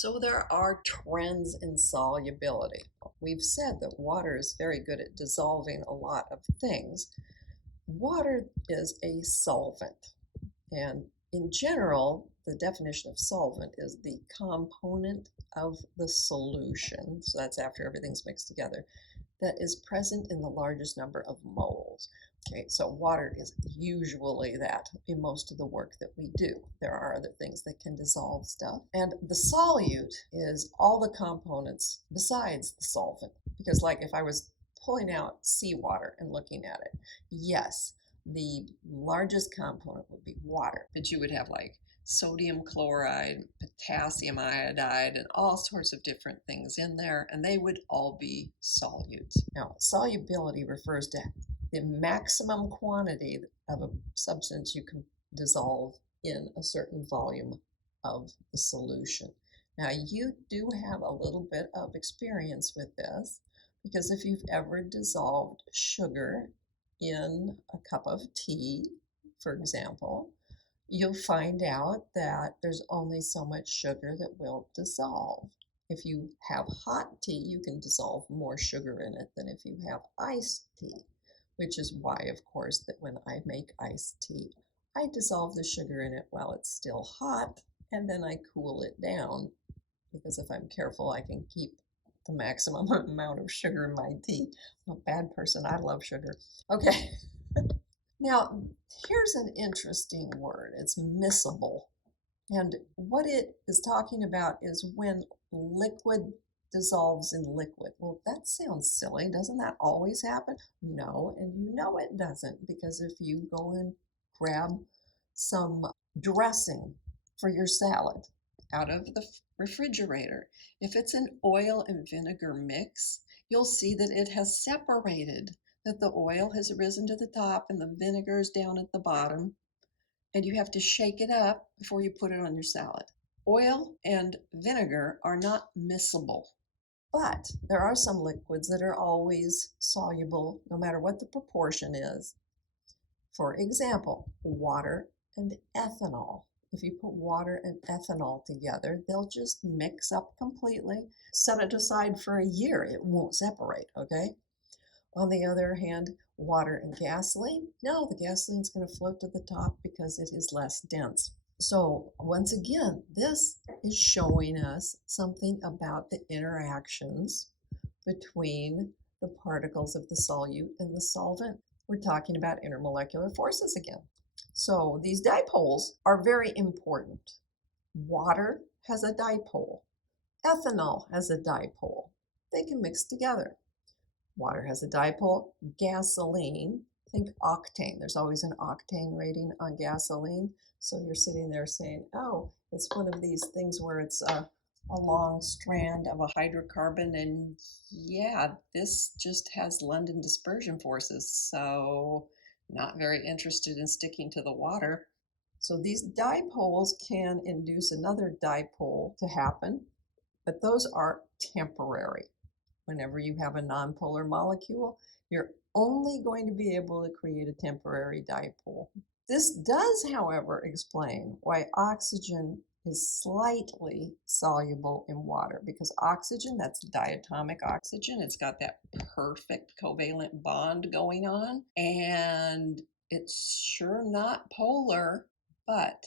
So there are trends in solubility. We've said that water is very good at dissolving a lot of things. Water is a solvent, and in general, the definition of solvent is the component of the solution, so that's after everything's mixed together, that is present in the largest number of moles. Okay, so water is usually that in most of the work that we do. There are other things that can dissolve stuff. And the solute is all the components besides the solvent. Because like if I was pulling out seawater and looking at it, yes, the largest component would be water, but you would have like sodium chloride, potassium iodide, and all sorts of different things in there, and they would all be solutes. Now, solubility refers to the maximum quantity of a substance you can dissolve in a certain volume of the solution. Now, you do have a little bit of experience with this, because if you've ever dissolved sugar in a cup of tea, for example, you'll find out that there's only so much sugar that will dissolve. If you have hot tea, you can dissolve more sugar in it than if you have iced tea, which is why, of course, that when I make iced tea, I dissolve the sugar in it while it's still hot, and then I cool it down, because if I'm careful, I can keep the maximum amount of sugar in my tea. I'm a bad person. I love sugar. Okay. Now, here's an interesting word. It's miscible. And what it is talking about is when liquid dissolves in liquid. Well, that sounds silly. Doesn't that always happen? No, and you know it doesn't, because if you go and grab some dressing for your salad out of the refrigerator, if it's an oil and vinegar mix, you'll see that it has separated, that the oil has risen to the top and the vinegar is down at the bottom, and you have to shake it up before you put it on your salad. Oil and vinegar are not miscible, but there are some liquids that are always soluble no matter what the proportion is. For example, water and ethanol. If you put water and ethanol together, they'll just mix up completely. Set it aside for a year, it won't separate, okay? On the other hand, water and gasoline, no, the gasoline's going to float to the top because it is less dense. So once again, this is showing us something about the interactions between the particles of the solute and the solvent. We're talking about intermolecular forces again. So these dipoles are very important. Water has a dipole. Ethanol has a dipole. They can mix together. Water has a dipole. Gasoline, think octane. There's always an octane rating on gasoline. So you're sitting there saying, oh, it's one of these things where it's a long strand of a hydrocarbon, and yeah, this just has London dispersion forces, so not very interested in sticking to the water. So these dipoles can induce another dipole to happen, but those are temporary. Whenever you have a nonpolar molecule, you're only going to be able to create a temporary dipole. This does, however, explain why oxygen is slightly soluble in water, because oxygen, that's diatomic oxygen, it's got that perfect covalent bond going on, and it's sure not polar, but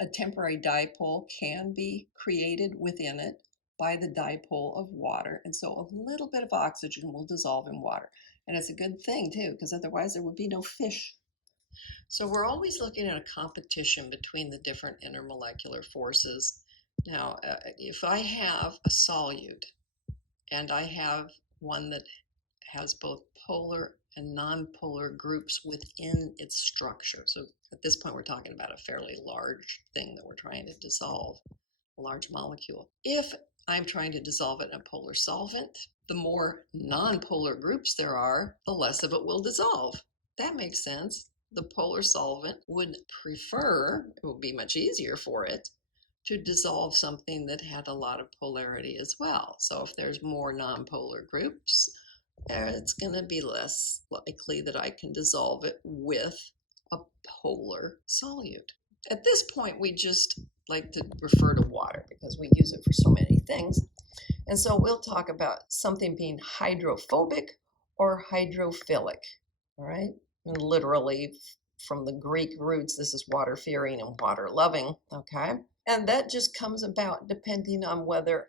a temporary dipole can be created within it by the dipole of water, and so a little bit of oxygen will dissolve in water. And it's a good thing too, because otherwise there would be no fish. So we're always looking at a competition between the different intermolecular forces. Now, if I have a solute and I have one that has both polar and nonpolar groups within its structure, so at this point we're talking about a fairly large thing that we're trying to dissolve, a large molecule. If I'm trying to dissolve it in a polar solvent, the more nonpolar groups there are, the less of it will dissolve. That makes sense. The polar solvent would prefer, it would be much easier for it, to dissolve something that had a lot of polarity as well. So if there's more nonpolar groups, it's going to be less likely that I can dissolve it with a polar solute. At this point, we just like to refer to water because we use it for so many things. And so we'll talk about something being hydrophobic or hydrophilic, all right? And literally from the Greek roots, this is water-fearing and water-loving, okay? And that just comes about depending on whether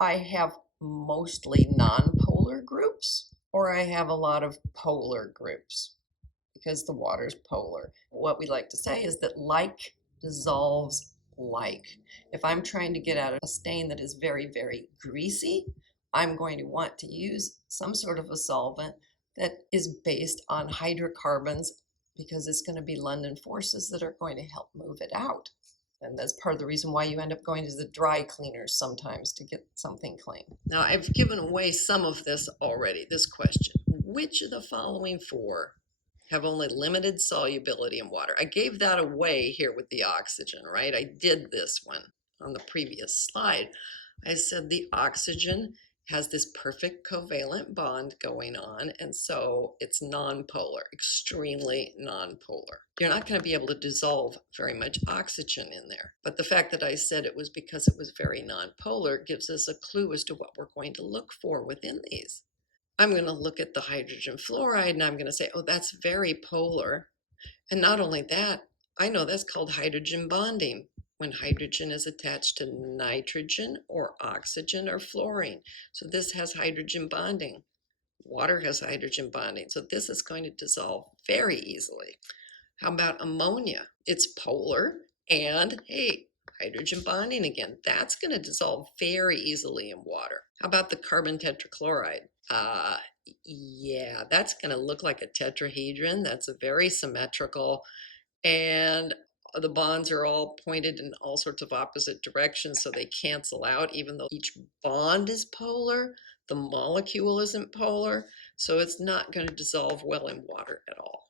I have mostly non-polar groups or I have a lot of polar groups because the water's polar. What we like to say is that like dissolves like. If I'm trying to get out a stain that is very, very greasy, I'm going to want to use some sort of a solvent that is based on hydrocarbons because it's going to be London forces that are going to help move it out. And that's part of the reason why you end up going to the dry cleaners sometimes to get something clean. Now, I've given away some of this already, this question. Which of the following four have only limited solubility in water? I gave that away here with the oxygen, right? I did this one on the previous slide. I said the oxygen has this perfect covalent bond going on, and so it's nonpolar, extremely nonpolar. You're not going to be able to dissolve very much oxygen in there. But the fact that I said it was because it was very nonpolar gives us a clue as to what we're going to look for within these. I'm going to look at the hydrogen fluoride and I'm going to say, oh, that's very polar. And not only that, I know that's called hydrogen bonding when hydrogen is attached to nitrogen or oxygen or fluorine. So this has hydrogen bonding. Water has hydrogen bonding. So this is going to dissolve very easily. How about ammonia? It's polar and hey, hydrogen bonding again. That's going to dissolve very easily in water. How about the carbon tetrachloride? Yeah, that's going to look like a tetrahedron. That's a very symmetrical, and the bonds are all pointed in all sorts of opposite directions, so they cancel out. Even though each bond is polar, the molecule isn't polar, so it's not going to dissolve well in water at all.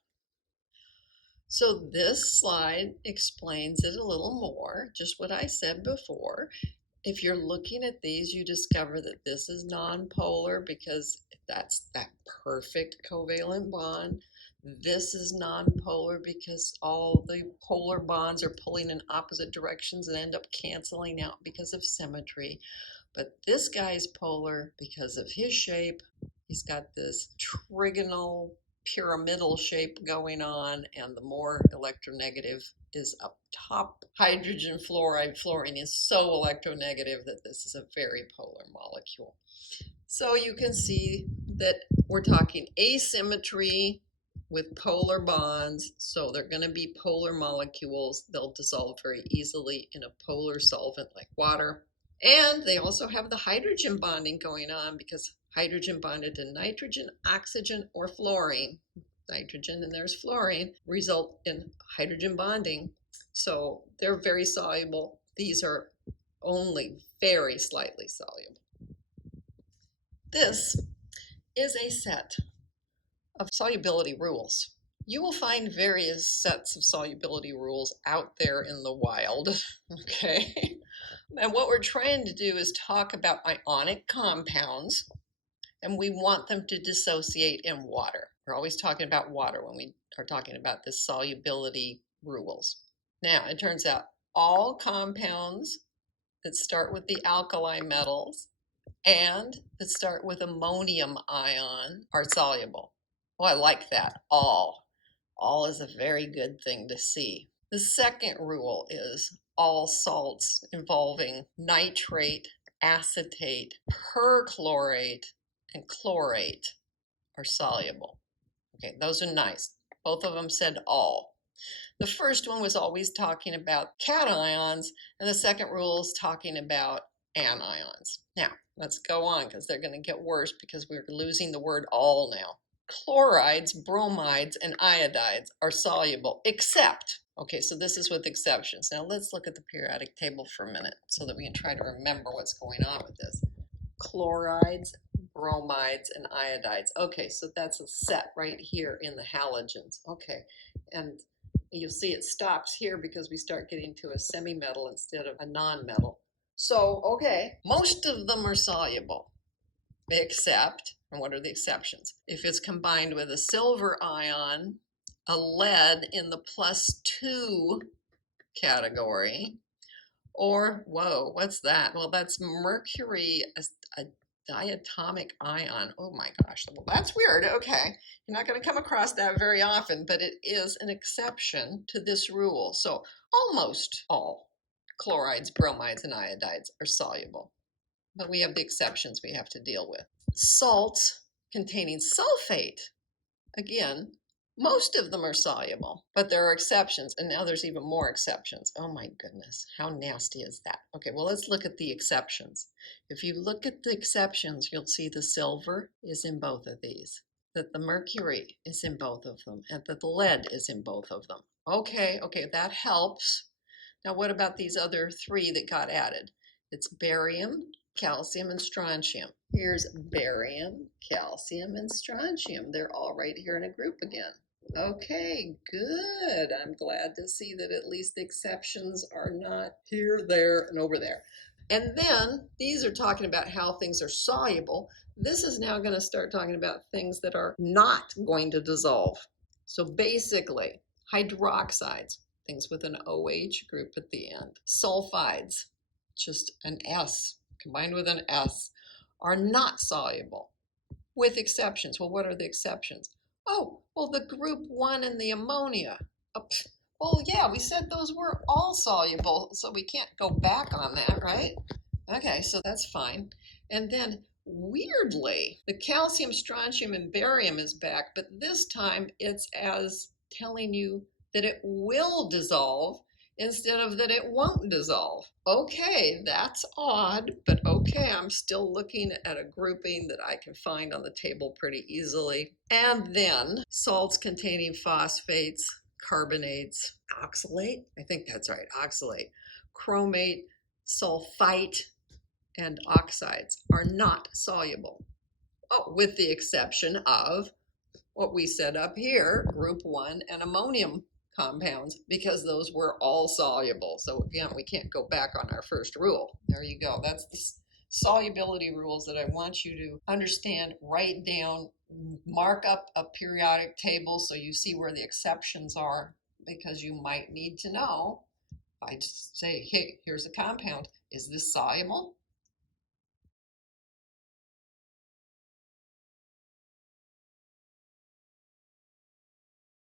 So this slide explains it a little more, just what I said before. If you're looking at these, you discover that this is nonpolar because that's that perfect covalent bond. This is nonpolar because all the polar bonds are pulling in opposite directions and end up canceling out because of symmetry. But this guy's polar because of his shape. He's got this trigonal pyramidal shape going on, and the more electronegative is up top. Hydrogen fluoride, fluorine is so electronegative that this is a very polar molecule. So you can see that we're talking asymmetry with polar bonds, so they're going to be polar molecules. They'll dissolve very easily in a polar solvent like water. And they also have the hydrogen bonding going on because hydrogen bonded to nitrogen, oxygen, or fluorine, nitrogen and there's fluorine, result in hydrogen bonding. So they're very soluble. These are only very slightly soluble. This is a set of solubility rules. You will find various sets of solubility rules out there in the wild, okay? And what we're trying to do is talk about ionic compounds, and we want them to dissociate in water. We're always talking about water when we are talking about the solubility rules. Now, it turns out all compounds that start with the alkali metals and that start with ammonium ion are soluble. Oh, I like that, all. All is a very good thing to see. The second rule is all salts involving nitrate, acetate, perchlorate, and chlorate are soluble. Okay, those are nice. Both of them said all. The first one was always talking about cations, and the second rule is talking about anions. Now, let's go on because they're going to get worse because we're losing the word all now. Chlorides, bromides, and iodides are soluble except, okay, so this is with exceptions. Now let's look at the periodic table for a minute so that we can try to remember what's going on with this. Chlorides, bromides, and iodides. Okay, so that's a set right here in the halogens. Okay, and you'll see it stops here because we start getting to a semi-metal instead of a non-metal. So, okay, most of them are soluble, except, and what are the exceptions? If it's combined with a silver ion, a lead in the +2 category, Or, whoa, what's that? Well, that's mercury, a diatomic ion. Oh my gosh, well, that's weird. Okay, you're not going to come across that very often, but it is an exception to this rule. So almost all chlorides, bromides, and iodides are soluble, but we have the exceptions we have to deal with. Salts containing sulfate, again, most of them are soluble, but there are exceptions, and now there's even more exceptions. Oh my goodness, how nasty is that? Okay, well, let's look at the exceptions. If you look at the exceptions, you'll see the silver is in both of these, that the mercury is in both of them, and that the lead is in both of them. Okay, that helps. Now, what about these other three that got added? It's barium, calcium, and strontium. Here's barium, calcium, and strontium. They're all right here in a group again. Okay, good. I'm glad to see that at least the exceptions are not here, there, and over there. And then these are talking about how things are soluble. This is now going to start talking about things that are not going to dissolve. So basically, hydroxides, things with an OH group at the end. Sulfides, just an S combined with an S, are not soluble, with exceptions. Well, what are the exceptions? Oh, well, the group 1 and the ammonia. Well, yeah, we said those were all soluble, so we can't go back on that, right? Okay, so that's fine. And then weirdly, the calcium, strontium, and barium is back, but this time it's as telling you that it will dissolve instead of that it won't dissolve. Okay, that's odd, but okay, I'm still looking at a grouping that I can find on the table pretty easily. And then salts containing phosphates, carbonates, oxalate, I think that's right, oxalate, chromate, sulfite, and oxides are not soluble. Oh, with the exception of what we set up here, group 1 and ammonium compounds, because those were all soluble. So again, we can't go back on our first rule. There you go. That's the solubility rules that I want you to understand, write down, mark up a periodic table so you see where the exceptions are, because you might need to know. I say, hey, here's a compound. Is this soluble?